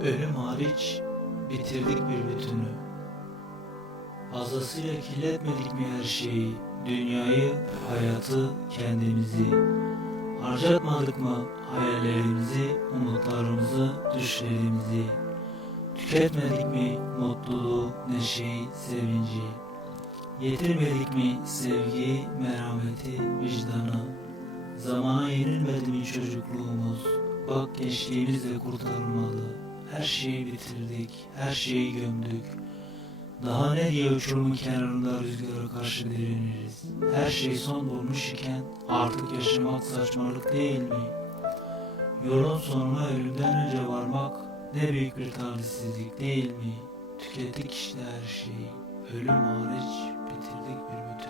Ölüm hariç bitirdik bir bütünü. Fazlasıyla kirletmedik mi her şeyi? Dünyayı, hayatı, kendimizi. Harcatmadık mı hayallerimizi, umutlarımızı, düşlerimizi? Tüketmedik mi mutluluğu, neşeyi, sevinci? Yetirmedik mi sevgiyi, merhameti, vicdanı? Zamana yenilmedi mi çocukluğumuz? Bak gençliğimiz de kurtarılmalı. Her şeyi bitirdik, her şeyi gömdük. Daha ne diye uçurumun kenarında rüzgara karşı direniriz? Her şey son bulmuş iken artık yaşamak saçmalık değil mi? Yolun sonuna ölümden önce varmak ne büyük bir talihsizlik değil mi? Tükettik işte her şeyi. Ölüm hariç bitirdik bir bütün.